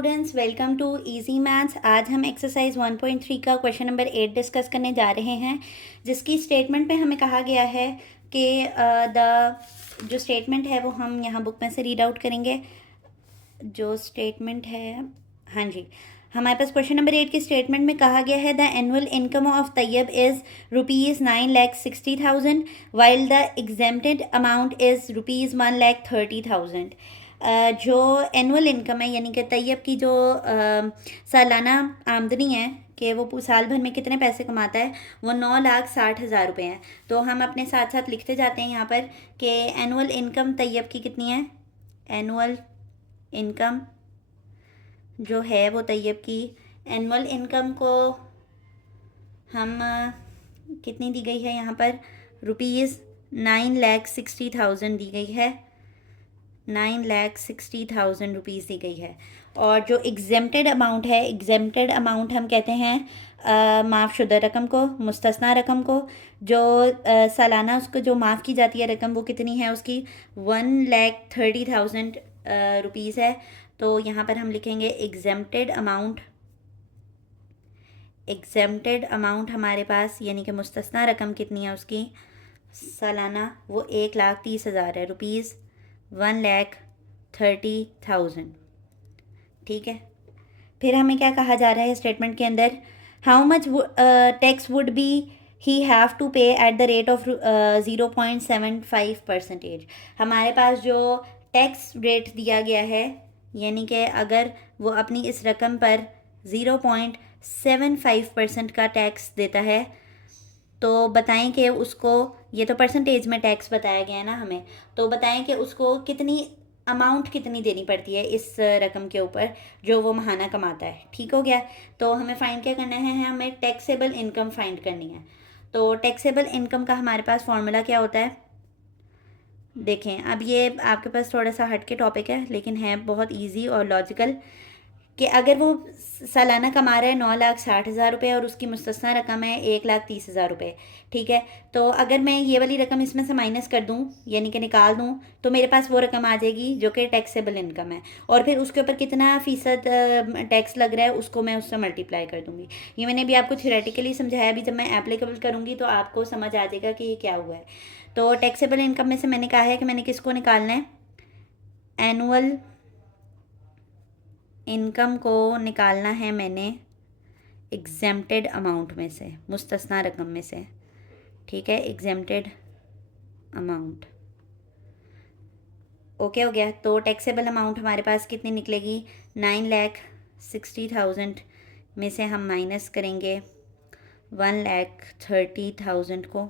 Students, welcome to easy maths. आज हम exercise 1.3 का क्वेश्चन नंबर 8 डिस्कस करने जा रहे हैं, जिसकी स्टेटमेंट पे हमें कहा गया है कि द जो स्टेटमेंट है वो हम यहाँ बुक में से रीड आउट करेंगे। जो स्टेटमेंट है, हाँ जी, हमारे पास क्वेश्चन नंबर 8 की स्टेटमेंट में कहा गया है the annual income of Tayyab is ₹9,60,000 while the exempted amount is ₹1,30,000। जो एनुअल इनकम है यानी कि तैयब की जो सालाना आमदनी है कि वो साल भर में कितने पैसे कमाता है, वो 9,60,000 रुपये है। तो हम अपने साथ साथ लिखते जाते हैं यहाँ पर कि एनुअल इनकम तैयब की कितनी है। एनुअल इनकम जो है वो तैयब की एनुअल इनकम को हम कितनी दी गई है यहाँ पर, ₹9,60,000 दी गई है। 9,60,000 रुपीज़ दी गई है। और जो एग्जेम्प्टेड अमाउंट है, एग्जेम्प्टेड अमाउंट हम कहते हैं माफ़शुदा रकम को, मुस्तस्ना रकम को। जो सालाना उसको जो माफ़ की जाती है रकम, वो कितनी है उसकी, 1,30,000 रुपीज़ है। तो यहाँ पर हम लिखेंगे एग्जेम्प्टेड अमाउंट। एग्जेम्प्टेड अमाउंट हमारे पास यानी कि मुस्तस्ना रकम कितनी है उसकी सालाना, वो 1,30,000 है, ₹1,30,000। ठीक है। फिर हमें क्या कहा जा रहा है स्टेटमेंट के अंदर, how much tax would be he have to pay at the rate of 0.75%। हमारे पास जो टैक्स रेट दिया गया है यानी कि अगर वो अपनी इस रकम पर 0.75% का टैक्स देता है, तो बताएं कि उसको, ये तो परसेंटेज में टैक्स बताया गया है ना हमें, तो बताएं कि उसको कितनी अमाउंट कितनी देनी पड़ती है इस रकम के ऊपर जो वो महाना कमाता है। ठीक हो गया। तो हमें फाइंड क्या करना है, हमें टैक्सेबल इनकम फाइंड करनी है। तो टैक्सेबल इनकम का हमारे पास फॉर्मूला क्या होता है, देखें। अब ये आपके पास थोड़ा सा हट के टॉपिक है लेकिन है बहुत ईजी और लॉजिकल, कि अगर वो सालाना कमा रहा है 9,60,000 रुपये और उसकी मुस्तस्ना रकम है 1,30,000 रुपये। ठीक है। तो अगर मैं ये वाली रकम इसमें से माइनस कर दूं यानी कि निकाल दूं, तो मेरे पास वो रकम आ जाएगी जो कि टैक्सेबल इनकम है। और फिर उसके ऊपर कितना फ़ीसद टैक्स लग रहा है उसको मैं उससे मल्टीप्लाई कर दूंगी। ये मैंने भी आपको थियोरेटिकली समझाया, भी जब मैं एप्लीकेबल करूँगी तो आपको समझ आ जाएगा कि ये क्या हुआ है। तो टैक्सेबल इनकम में से मैंने कहा है कि मैंने किसको निकालना है, एनुअल इनकम को निकालना है मैंने एग्जेम्प्टेड अमाउंट में से, मुस्तस्ना रकम में से। ठीक है, एग्जेम्प्टेड अमाउंट। ओके हो गया। तो टैक्सेबल अमाउंट हमारे पास कितनी निकलेगी, 9,60,000 में से हम माइनस करेंगे 1,30,000 को।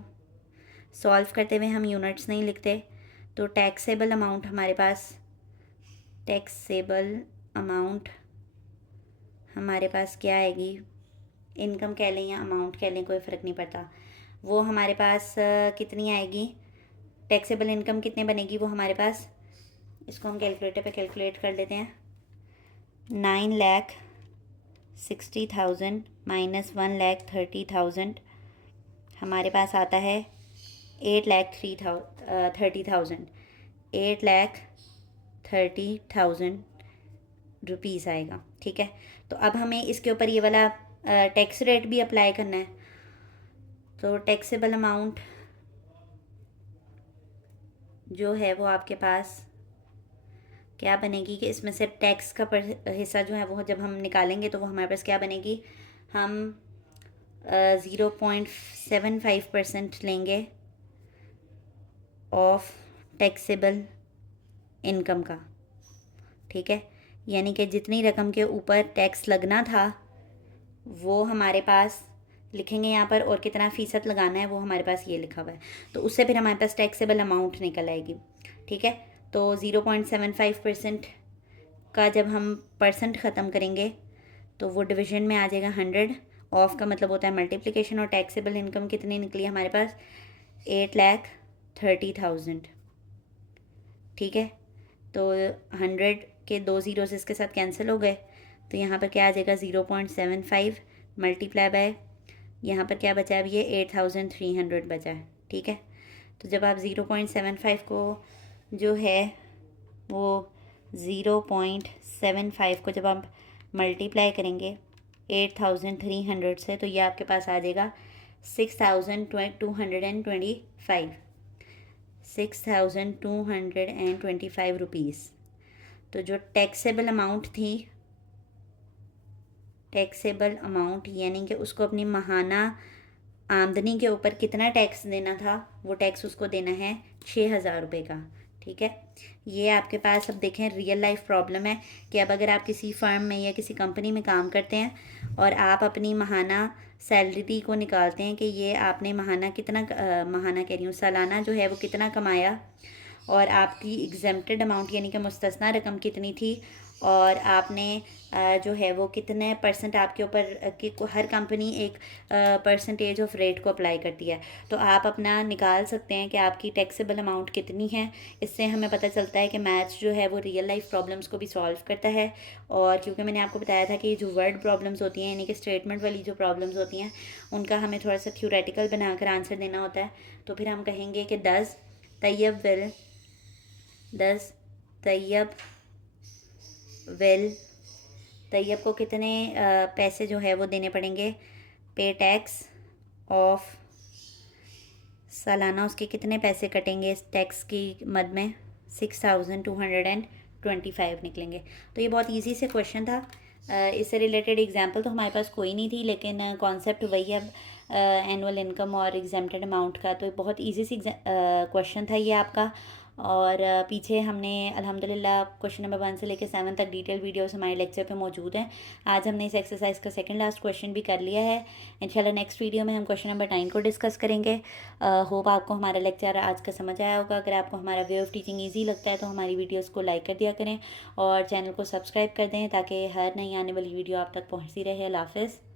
सॉल्व करते हुए हम यूनिट्स नहीं लिखते, तो टैक्सेबल अमाउंट हमारे पास, टैक्सेबल अमाउंट हमारे पास क्या आएगी, इनकम कह लें या अमाउंट कह लें कोई फ़र्क नहीं पड़ता, वो हमारे पास कितनी आएगी, टैक्सेबल इनकम कितने बनेगी वो हमारे पास, इसको हम कैलकुलेटर पे कैलकुलेट कर लेते हैं। 9,60,000 माइनस 1,30,000 हमारे पास आता है 8,30,000 8,30,000 रुपीज़ आएगा। ठीक है। तो अब हमें इसके ऊपर ये वाला टैक्स रेट भी अप्लाई करना है। तो टैक्सेबल अमाउंट जो है वो आपके पास क्या बनेगी कि इसमें से टैक्स का हिस्सा जो है वो जब हम निकालेंगे तो वो हमारे पास क्या बनेगी, हम 0.75% लेंगे ऑफ टैक्सेबल इनकम का। ठीक है। यानी कि जितनी रकम के ऊपर टैक्स लगना था वो हमारे पास लिखेंगे यहाँ पर, और कितना फ़ीसद लगाना है वो हमारे पास ये लिखा हुआ है। तो उससे फिर हमारे पास टैक्सेबल अमाउंट निकल आएगी। ठीक है। तो 0.75% का जब हम परसेंट ख़त्म करेंगे तो वो डिवीज़न में आ जाएगा 100। ऑफ का मतलब होता है मल्टीप्लिकेशन। और टैक्सेबल इनकम कितनी निकली हमारे पास, 8,30,000। ठीक है। तो 100 के 2 ज़ीरोज़ इसके साथ कैंसिल हो गए, तो यहाँ पर क्या आ जाएगा, 0.75 मल्टीप्लाई बाय, यहाँ पर क्या बचा है, अब ये 8,300 बचा है। ठीक है। तो जब आप 0.75 को जो है वो 0.75 को जब आप मल्टीप्लाई करेंगे 8,300 से, तो ये आपके पास आ जाएगा 6,225 6,225 रुपीज़। तो जो टैक्सेबल अमाउंट थी, टैक्सेबल अमाउंट यानी कि उसको अपनी माहाना आमदनी के ऊपर कितना टैक्स देना था, वो टैक्स उसको देना है 6,000 रुपये का। ठीक है, ये आपके पास अब देखें रियल लाइफ प्रॉब्लम है कि अब अगर आप किसी फर्म में या किसी कंपनी में काम करते हैं और आप अपनी माहाना सैलरी को निकालते हैं कि ये आपने माहाना कितना माहाना कह रही हूँ, सालाना जो है वो कितना कमाया, और आपकी एग्जेम्प्टेड अमाउंट यानी कि मुस्तस्ना रकम कितनी थी, और आपने जो है वो कितने परसेंट आपके ऊपर कि हर कंपनी एक परसेंटेज ऑफ रेट को अप्लाई करती है, तो आप अपना निकाल सकते हैं कि आपकी टैक्सेबल अमाउंट कितनी है। इससे हमें पता चलता है कि मैथ्स जो है वो रियल लाइफ प्रॉब्लम्स को भी सॉल्व करता है। और क्योंकि मैंने आपको बताया था कि जो वर्ड प्रॉब्लम्स होती हैं यानी कि स्टेटमेंट वाली जो प्रॉब्लम्स होती हैं उनका हमें थोड़ा सा थ्योरेटिकल बनाकर आंसर देना होता है। तो फिर हम कहेंगे कि 10 तैयब तैयब को कितने पैसे जो है वो देने पड़ेंगे, पे टैक्स ऑफ, सालाना उसके कितने पैसे कटेंगे इस टैक्स की मद में, 6,225 निकलेंगे। तो ये बहुत इजी से क्वेश्चन था। इससे रिलेटेड एग्जांपल तो हमारे पास कोई नहीं थी, लेकिन कॉन्सेप्ट वही है एनुअल इनकम और एग्जेम्प्टेड अमाउंट का। तो बहुत इजी सी क्वेश्चन था ये आपका। और पीछे हमने अल्हम्दुलिल्लाह क्वेश्चन नंबर 1 से लेकर 7 तक डिटेल वीडियोस हमारे लेक्चर पे मौजूद हैं। आज हमने इस एक्सरसाइज का सेकंड लास्ट क्वेश्चन भी कर लिया है। इंशाल्लाह नेक्स्ट वीडियो में हम क्वेश्चन नंबर 9 को डिस्कस करेंगे। होप आपको हमारा लेक्चर आज का समझ आया होगा। अगर आपको हमारा वे ऑफ टीचिंग ईजी लगता है तो हमारी वीडियोस को लाइक कर दिया करें और चैनल को सब्सक्राइब कर दें ताकि हर नई आने वाली वीडियो आप तक पहुँचती रहे। अल्लाह हाफ़िज़।